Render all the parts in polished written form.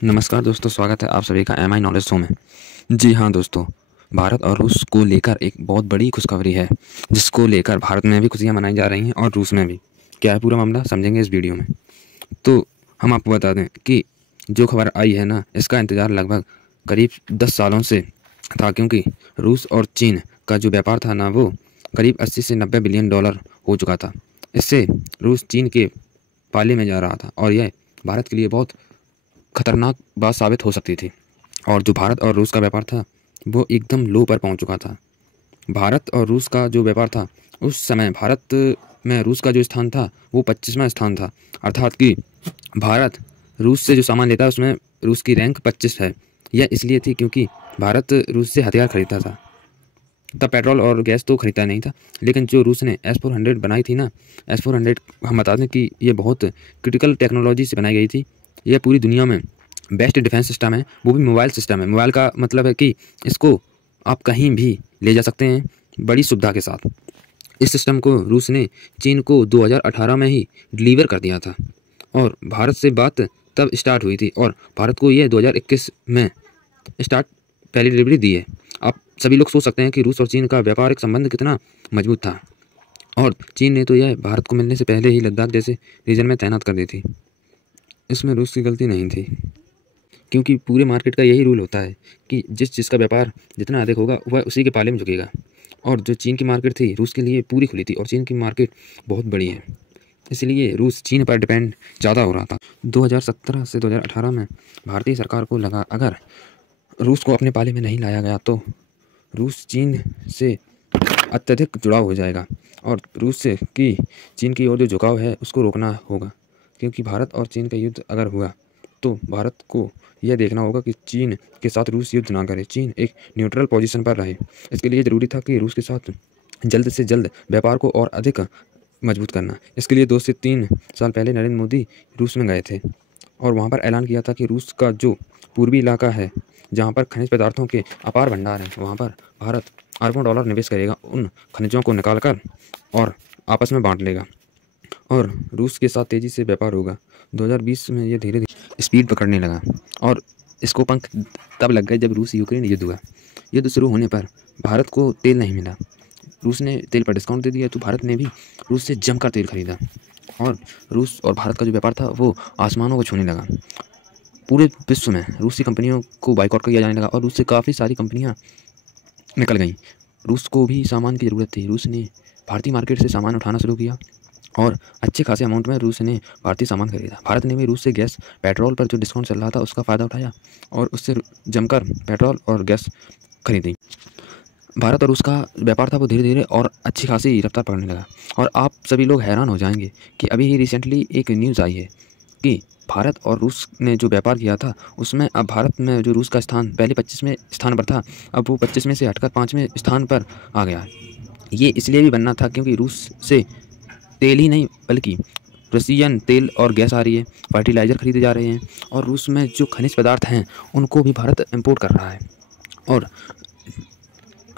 नमस्कार दोस्तों, स्वागत है आप सभी का एम आई नॉलेज शो में। जी हाँ दोस्तों, भारत और रूस को लेकर एक बहुत बड़ी खुशखबरी है, जिसको लेकर भारत में भी खुशियाँ मनाई जा रही हैं और रूस में भी। क्या है पूरा मामला, समझेंगे इस वीडियो में। तो हम आपको बता दें कि जो खबर आई है ना, इसका इंतज़ार लगभग करीब 10 सालों से था, क्योंकि रूस और चीन का जो व्यापार था ना, वो करीब 80 से 90 बिलियन डॉलर हो चुका था। इससे रूस चीन के पाले में जा रहा था और यह भारत के लिए बहुत खतरनाक बात साबित हो सकती थी। और जो भारत और रूस का व्यापार था, वो एकदम लो पर पहुंच चुका था। भारत और रूस का जो व्यापार था, उस समय भारत में रूस का जो स्थान था वो 25वां स्थान था। अर्थात कि भारत रूस से जो सामान लेता है उसमें रूस की रैंक 25 है। यह इसलिए थी क्योंकि भारत रूस से हथियार खरीदता था, तब पेट्रोल और गैस तो खरीदता नहीं था। लेकिन जो रूस ने S-400 बनाई थी ना, S-400 हम बता दें कि ये बहुत क्रिटिकल टेक्नोलॉजी से बनाई गई थी। यह पूरी दुनिया में बेस्ट डिफेंस सिस्टम है, वो भी मोबाइल सिस्टम है। मोबाइल का मतलब है कि इसको आप कहीं भी ले जा सकते हैं बड़ी सुविधा के साथ। इस सिस्टम को रूस ने चीन को 2018 में ही डिलीवर कर दिया था और भारत से बात तब स्टार्ट हुई थी और भारत को यह 2021 में स्टार्ट पहली डिलीवरी दी है। आप सभी लोग सोच सकते हैं कि रूस और चीन का व्यापारिक संबंध कितना मजबूत था, और चीन ने तो यह भारत को मिलने से पहले ही लद्दाख जैसे रीजन में तैनात कर दी थी। इसमें रूस की गलती नहीं थी, क्योंकि पूरे मार्केट का यही रूल होता है कि जिस चीज़ का व्यापार जितना अधिक होगा वह उसी के पाले में झुकेगा। और जो चीन की मार्केट थी रूस के लिए पूरी खुली थी, और चीन की मार्केट बहुत बड़ी है, इसलिए रूस चीन पर डिपेंड ज़्यादा हो रहा था। 2017 से 2018 में भारतीय सरकार को लगा, अगर रूस को अपने पाले में नहीं लाया गया तो रूस चीन से अत्यधिक जुड़ाव हो जाएगा, और रूस से कि चीन की ओर जो झुकाव है उसको रोकना होगा। क्योंकि भारत और चीन का युद्ध अगर हुआ तो भारत को यह देखना होगा कि चीन के साथ रूस युद्ध ना करे, चीन एक न्यूट्रल पोजीशन पर रहे। इसके लिए ज़रूरी था कि रूस के साथ जल्द से जल्द व्यापार को और अधिक मजबूत करना। इसके लिए 2 से 3 साल पहले नरेंद्र मोदी रूस में गए थे और वहाँ पर ऐलान किया था कि रूस का जो पूर्वी इलाका है, जहाँ पर खनिज पदार्थों के अपार भंडार हैं, वहाँ पर भारत अरबों डॉलर निवेश करेगा, उन खनिजों को निकाल कर और आपस में बांट लेगा और रूस के साथ तेज़ी से व्यापार होगा। 2020 में ये धीरे धीरे स्पीड पकड़ने लगा और इसको पंख तब लग गए जब रूस यूक्रेन युद्ध हुआ। युद्ध शुरू होने पर भारत को तेल नहीं मिला, रूस ने तेल पर डिस्काउंट दे दिया, तो भारत ने भी रूस से जमकर तेल खरीदा और रूस और भारत का जो व्यापार था वो आसमानों को छूने लगा। पूरे विश्व में रूसी कंपनियों को बाइकआउट किया जाने लगा और रूस से काफ़ी सारी कंपनियां निकल गईं। रूस को भी सामान की ज़रूरत थी, रूस ने भारतीय मार्केट से सामान उठाना शुरू किया और अच्छे खासे अमाउंट में रूस ने भारतीय सामान खरीदा। भारत ने भी रूस से गैस, पेट्रोल पर जो डिस्काउंट चल रहा था उसका फ़ायदा उठाया और उससे जमकर पेट्रोल और गैस खरीदी। भारत और रूस का व्यापार था वो धीरे धीरे और अच्छी खासी रफ्तार पकड़ने लगा। और आप सभी लोग हैरान हो जाएंगे कि अभी ही रिसेंटली एक न्यूज़ आई है कि भारत और रूस ने जो व्यापार किया था उसमें अब भारत में जो रूस का स्थान पहले 25वें स्थान पर था, अब वो 25 में से हटकर 5वें स्थान पर आ गया है। ये इसलिए भी बनना था क्योंकि रूस से तेल ही नहीं बल्कि रसियन तेल और गैस आ रही है, फर्टिलाइज़र खरीदे जा रहे हैं, और रूस में जो खनिज पदार्थ हैं उनको भी भारत इम्पोर्ट कर रहा है। और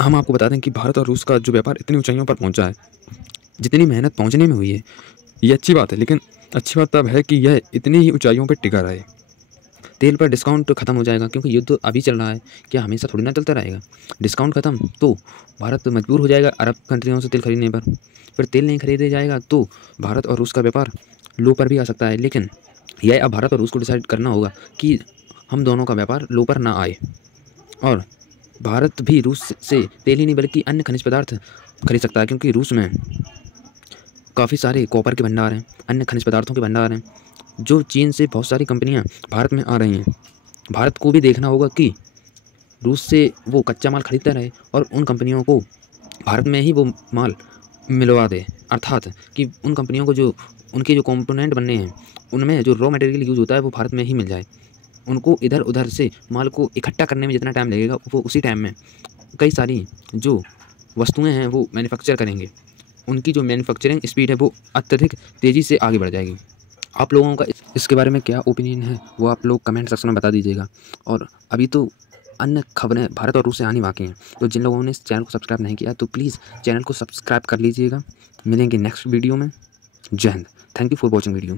हम आपको बता दें कि भारत और रूस का जो व्यापार इतनी ऊंचाइयों पर पहुंचा है, जितनी मेहनत पहुंचने में हुई है, ये अच्छी बात है। लेकिन अच्छी बात तब है कि यह इतनी ही ऊंचाइयों पर टिका रहे। तेल पर डिस्काउंट खत्म हो जाएगा क्योंकि युद्ध अभी चल रहा है, क्या हमेशा थोड़ी ना चलता रहेगा। डिस्काउंट खत्म तो भारत मजबूर हो जाएगा अरब कंट्रियों से तेल खरीदने पर, फिर तेल नहीं खरीदे जाएगा तो भारत और रूस का व्यापार लो पर भी आ सकता है। लेकिन यह अब भारत और रूस को डिसाइड करना होगा कि हम दोनों का व्यापार लो पर ना आए, और भारत भी रूस से तेल ही नहीं बल्कि अन्य खनिज पदार्थ खरीद सकता है, क्योंकि रूस में काफ़ी सारे कॉपर के भंडार हैं, अन्य खनिज पदार्थों के भंडार हैं। जो चीन से बहुत सारी कंपनियां भारत में आ रही हैं, भारत को भी देखना होगा कि रूस से वो कच्चा माल खरीदता रहे और उन कंपनियों को भारत में ही वो माल मिलवा दे। अर्थात कि उन कंपनियों को जो उनके जो कंपोनेंट बनने हैं उनमें जो रॉ मटेरियल यूज़ होता है वो भारत में ही मिल जाए। उनको इधर उधर से माल को इकट्ठा करने में जितना टाइम लगेगा वो उसी टाइम में कई सारी जो वस्तुएं हैं वो मैन्युफैक्चर करेंगे। उनकी जो मैन्युफैक्चरिंग स्पीड है वो अत्यधिक तेज़ी से आगे बढ़ जाएगी। आप लोगों का इसके बारे में क्या ओपिनियन है वो आप लोग कमेंट सेक्शन में बता दीजिएगा। और अभी तो अन्य खबरें भारत और रूस से आनी बाकी हैं, तो जिन लोगों ने इस चैनल को सब्सक्राइब नहीं किया तो प्लीज़ चैनल को सब्सक्राइब कर लीजिएगा। मिलेंगे नेक्स्ट वीडियो में। जय Hind. Thank you for watching video.